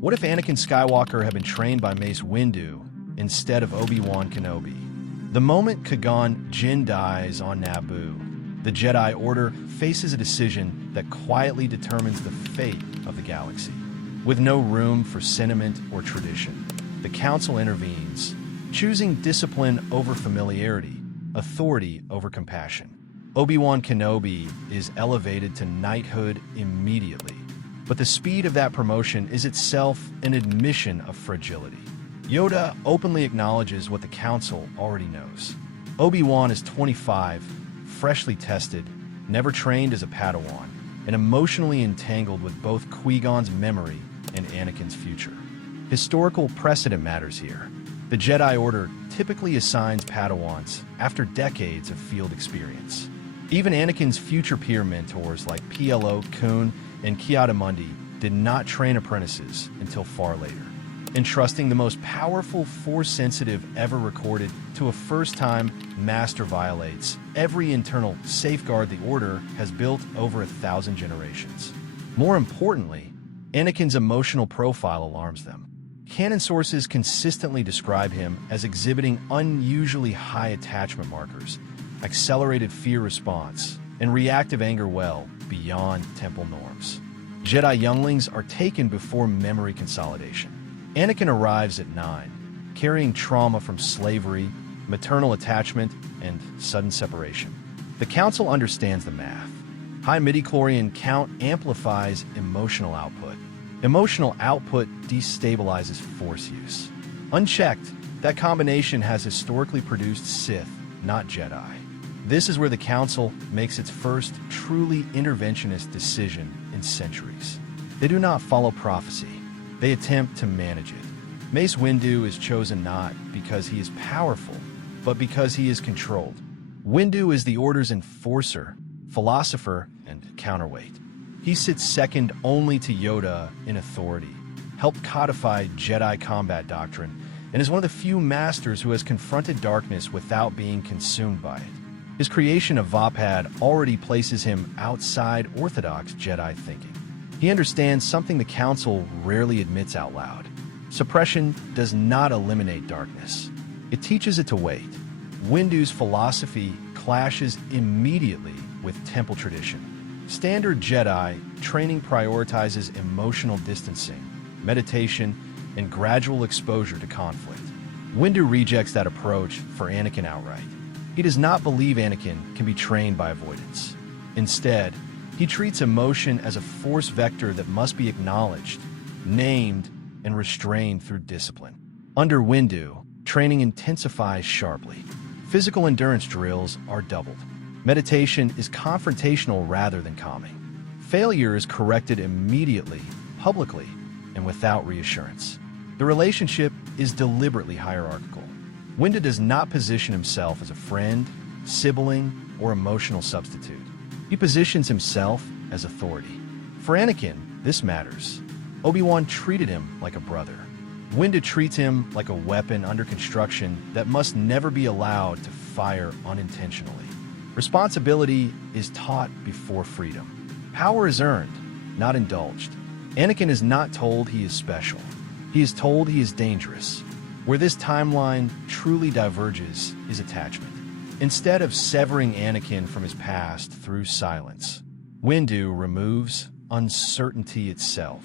What if Anakin Skywalker had been trained by Mace Windu instead of Obi-Wan Kenobi? The moment Qui-Gon Jinn dies on Naboo, the Jedi Order faces a decision that quietly determines the fate of the galaxy. With no room for sentiment or tradition, the Council intervenes, choosing discipline over familiarity, authority over compassion. Obi-Wan Kenobi is elevated to knighthood immediately, but the speed of that promotion is itself an admission of fragility. Yoda openly acknowledges what the Council already knows. Obi-Wan is 25, freshly tested, never trained as a Padawan, and emotionally entangled with both Qui-Gon's memory and Anakin's future. Historical precedent matters here. The Jedi Order typically assigns Padawans after decades of field experience. Even Anakin's future peer mentors like Plo Koon and Ki-Adi-Mundi did not train apprentices until far later, entrusting the most powerful Force-sensitive ever recorded to a first-time master violates every internal safeguard the Order has built over 1,000 generations. More importantly, Anakin's emotional profile alarms them. Canon sources consistently describe him as exhibiting unusually high attachment markers, accelerated fear response, and reactive anger well beyond temple norms. Jedi younglings are taken before memory consolidation. Anakin arrives at 9, carrying trauma from slavery, maternal attachment, and sudden separation. The Council understands the math. High midichlorian count amplifies emotional output. Emotional output destabilizes Force use. Unchecked, that combination has historically produced Sith, not Jedi. This is where the Council makes its first truly interventionist decision in centuries. They do not follow prophecy. They attempt to manage it. Mace Windu is chosen not because he is powerful, but because he is controlled. Windu is the Order's enforcer, philosopher, and counterweight. He sits second only to Yoda in authority, helped codify Jedi combat doctrine, and is one of the few masters who has confronted darkness without being consumed by it. His creation of Vapad already places him outside orthodox Jedi thinking. He understands something the Council rarely admits out loud. Suppression does not eliminate darkness. It teaches it to wait. Windu's philosophy clashes immediately with temple tradition. Standard Jedi training prioritizes emotional distancing, meditation, and gradual exposure to conflict. Windu rejects that approach for Anakin outright. He does not believe Anakin can be trained by avoidance. Instead, he treats emotion as a Force vector that must be acknowledged, named, and restrained through discipline. Under Windu, training intensifies sharply. Physical endurance drills are doubled. Meditation is confrontational rather than calming. Failure is corrected immediately, publicly, and without reassurance. The relationship is deliberately hierarchical. Windu does not position himself as a friend, sibling, or emotional substitute. He positions himself as authority. For Anakin, this matters. Obi-Wan treated him like a brother. Windu treats him like a weapon under construction that must never be allowed to fire unintentionally. Responsibility is taught before freedom. Power is earned, not indulged. Anakin is not told he is special. He is told he is dangerous. Where this timeline truly diverges is attachment. Instead of severing Anakin from his past through silence, Windu removes uncertainty itself.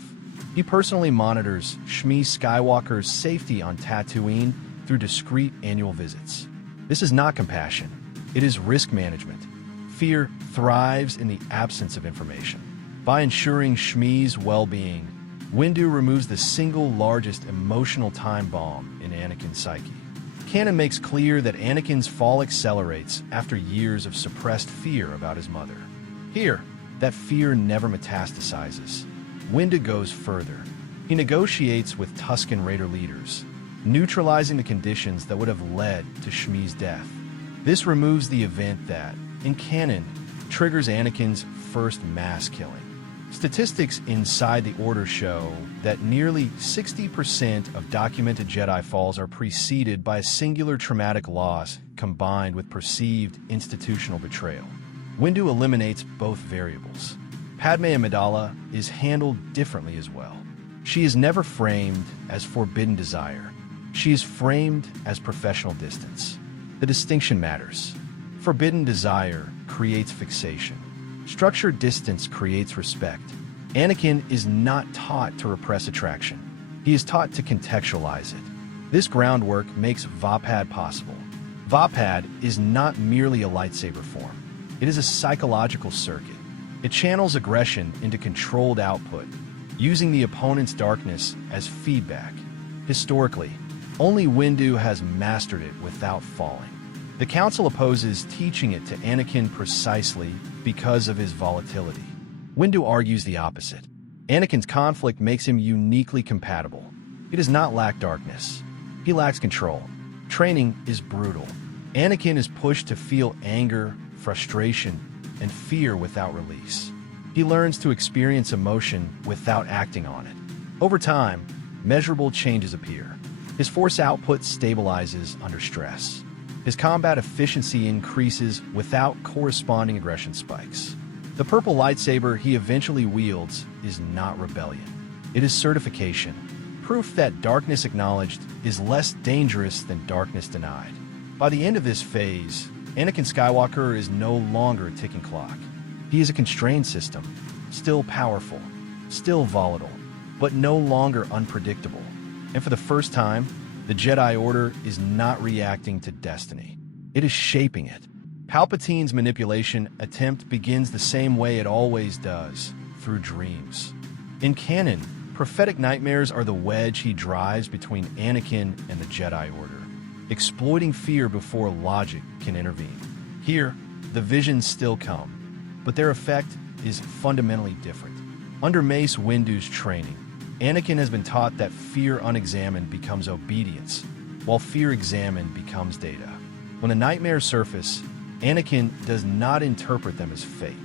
He personally monitors Shmi Skywalker's safety on Tatooine through discreet annual visits. This is not compassion. It is risk management. Fear thrives in the absence of information. By ensuring Shmi's well-being, Windu removes the single largest emotional time bomb in Anakin's psyche. Canon makes clear that Anakin's fall accelerates after years of suppressed fear about his mother. Here, that fear never metastasizes. Windu goes further. He negotiates with Tusken Raider leaders, neutralizing the conditions that would have led to Shmi's death. This removes the event that, in canon, triggers Anakin's first mass killing. Statistics inside the Order show that nearly 60% of documented Jedi falls are preceded by a singular traumatic loss combined with perceived institutional betrayal. Windu eliminates both variables. Padme Amidala is handled differently as well. She is never framed as forbidden desire. She is framed as professional distance. The distinction matters. Forbidden desire creates fixation. Structured distance creates respect. Anakin is not taught to repress attraction. He is taught to contextualize it. This groundwork makes Vapad possible. Vapad is not merely a lightsaber form. It is a psychological circuit. It channels aggression into controlled output, using the opponent's darkness as feedback. Historically, only Windu has mastered it without falling. The Council opposes teaching it to Anakin precisely because of his volatility. Windu argues the opposite. Anakin's conflict makes him uniquely compatible. He does not lack darkness. He lacks control. Training is brutal. Anakin is pushed to feel anger, frustration, and fear without release. He learns to experience emotion without acting on it. Over time, measurable changes appear. His force output stabilizes under stress. His combat efficiency increases without corresponding aggression spikes. The purple lightsaber he eventually wields is not rebellion. It is certification, proof that darkness acknowledged is less dangerous than darkness denied. By the end of this phase, Anakin Skywalker is no longer a ticking clock. He is a constrained system, still powerful, still volatile, but no longer unpredictable. And for the first time, the Jedi Order is not reacting to destiny. It is shaping it. Palpatine's manipulation attempt begins the same way it always does, through dreams. In canon, prophetic nightmares are the wedge he drives between Anakin and the Jedi Order, exploiting fear before logic can intervene. Here, the visions still come, but their effect is fundamentally different. Under Mace Windu's training, Anakin has been taught that fear unexamined becomes obedience, while fear examined becomes data. When the nightmares surface, Anakin does not interpret them as fate.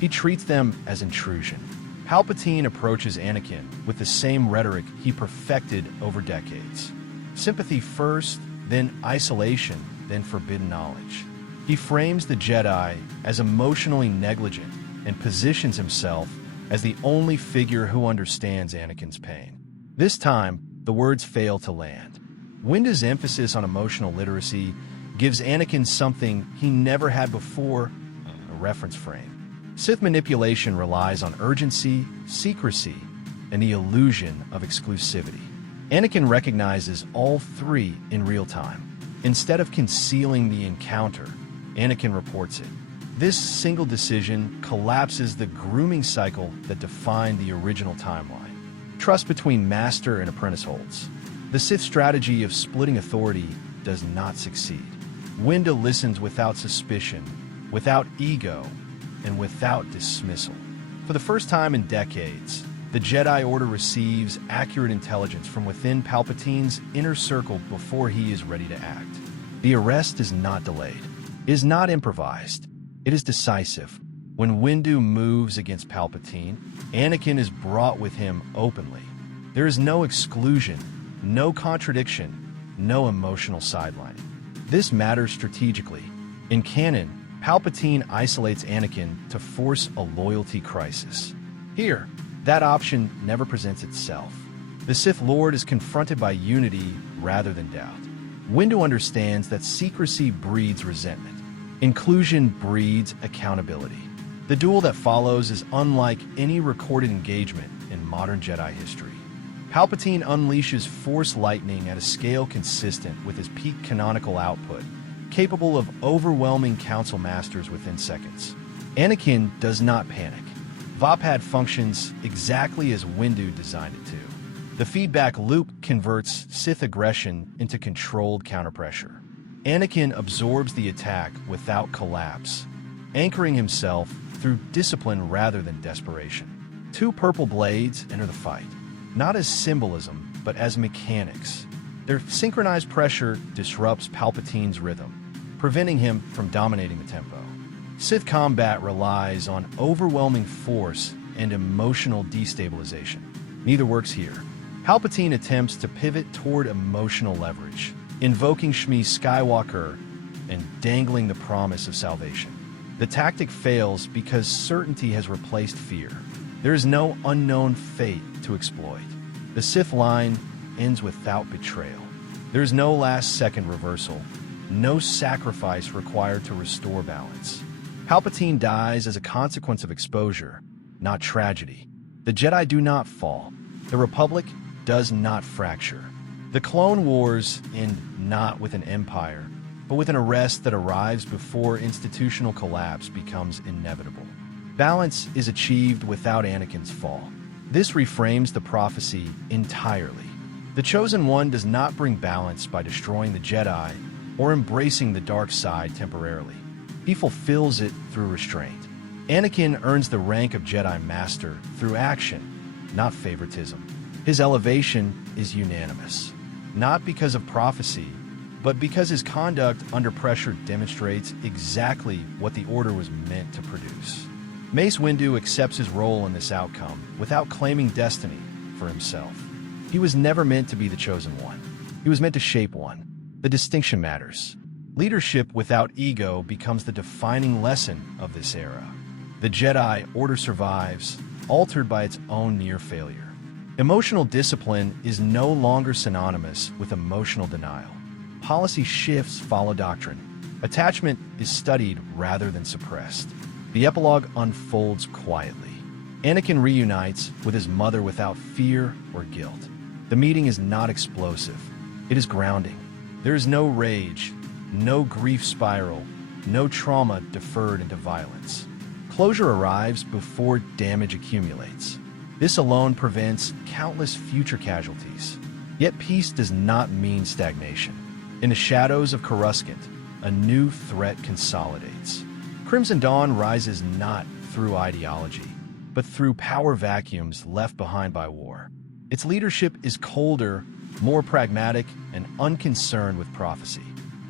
He treats them as intrusion. Palpatine approaches Anakin with the same rhetoric he perfected over decades. Sympathy first, then isolation, then forbidden knowledge. He frames the Jedi as emotionally negligent and positions himself as the only figure who understands Anakin's pain. This time, the words fail to land. Windu's emphasis on emotional literacy gives Anakin something he never had before, a reference frame. Sith manipulation relies on urgency, secrecy, and the illusion of exclusivity. Anakin recognizes all three in real time. Instead of concealing the encounter, Anakin reports it. This single decision collapses the grooming cycle that defined the original timeline. Trust between master and apprentice holds. The Sith strategy of splitting authority does not succeed. Windu listens without suspicion, without ego, and without dismissal. For the first time in decades, the Jedi Order receives accurate intelligence from within Palpatine's inner circle before he is ready to act. The arrest is not delayed. It is not improvised. It is decisive. When Windu moves against Palpatine, Anakin is brought with him openly. There is no exclusion, no contradiction, no emotional sidelining. This matters strategically. In canon, Palpatine isolates Anakin to force a loyalty crisis. Here, that option never presents itself. The Sith Lord is confronted by unity rather than doubt. Windu understands that secrecy breeds resentment. Inclusion breeds accountability. The duel that follows is unlike any recorded engagement in modern Jedi history. Palpatine unleashes Force lightning at a scale consistent with his peak canonical output, capable of overwhelming Council Masters within seconds. Anakin does not panic. Vapad functions exactly as Windu designed it to. The feedback loop converts Sith aggression into controlled counterpressure. Anakin absorbs the attack without collapse, anchoring himself through discipline rather than desperation. Two purple blades enter the fight, not as symbolism, but as mechanics. Their synchronized pressure disrupts Palpatine's rhythm, preventing him from dominating the tempo. Sith combat relies on overwhelming force and emotional destabilization. Neither works here. Palpatine attempts to pivot toward emotional leverage, invoking Shmi Skywalker and dangling the promise of salvation. The tactic fails because certainty has replaced fear. There is no unknown fate to exploit. The Sith line ends without betrayal. There is no last-second reversal, no sacrifice required to restore balance. Palpatine dies as a consequence of exposure, not tragedy. The Jedi do not fall. The Republic does not fracture. The Clone Wars end not with an empire, but with an arrest that arrives before institutional collapse becomes inevitable. Balance is achieved without Anakin's fall. This reframes the prophecy entirely. The Chosen One does not bring balance by destroying the Jedi or embracing the dark side temporarily. He fulfills it through restraint. Anakin earns the rank of Jedi Master through action, not favoritism. His elevation is unanimous, not because of prophecy, but because his conduct under pressure demonstrates exactly what the Order was meant to produce. Mace Windu accepts his role in this outcome without claiming destiny for himself. He was never meant to be the Chosen One. He was meant to shape one. The distinction matters. Leadership without ego becomes the defining lesson of this era. The Jedi Order survives, altered by its own near failure. Emotional discipline is no longer synonymous with emotional denial. Policy shifts follow doctrine. Attachment is studied rather than suppressed. The epilogue unfolds quietly. Anakin reunites with his mother without fear or guilt. The meeting is not explosive. It is grounding. There is no rage, no grief spiral, no trauma deferred into violence. Closure arrives before damage accumulates. This alone prevents countless future casualties. Yet peace does not mean stagnation. In the shadows of Coruscant, a new threat consolidates. Crimson Dawn rises not through ideology, but through power vacuums left behind by war. Its leadership is colder, more pragmatic, and unconcerned with prophecy.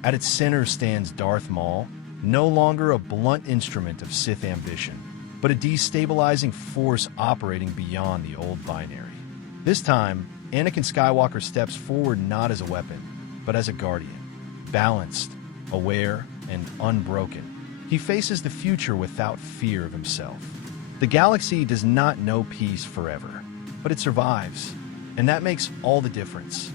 At its center stands Darth Maul, no longer a blunt instrument of Sith ambition, but a destabilizing force operating beyond the old binary. This time, Anakin Skywalker steps forward not as a weapon, but as a guardian. Balanced, aware, and unbroken, he faces the future without fear of himself. The galaxy does not know peace forever, but it survives, and that makes all the difference.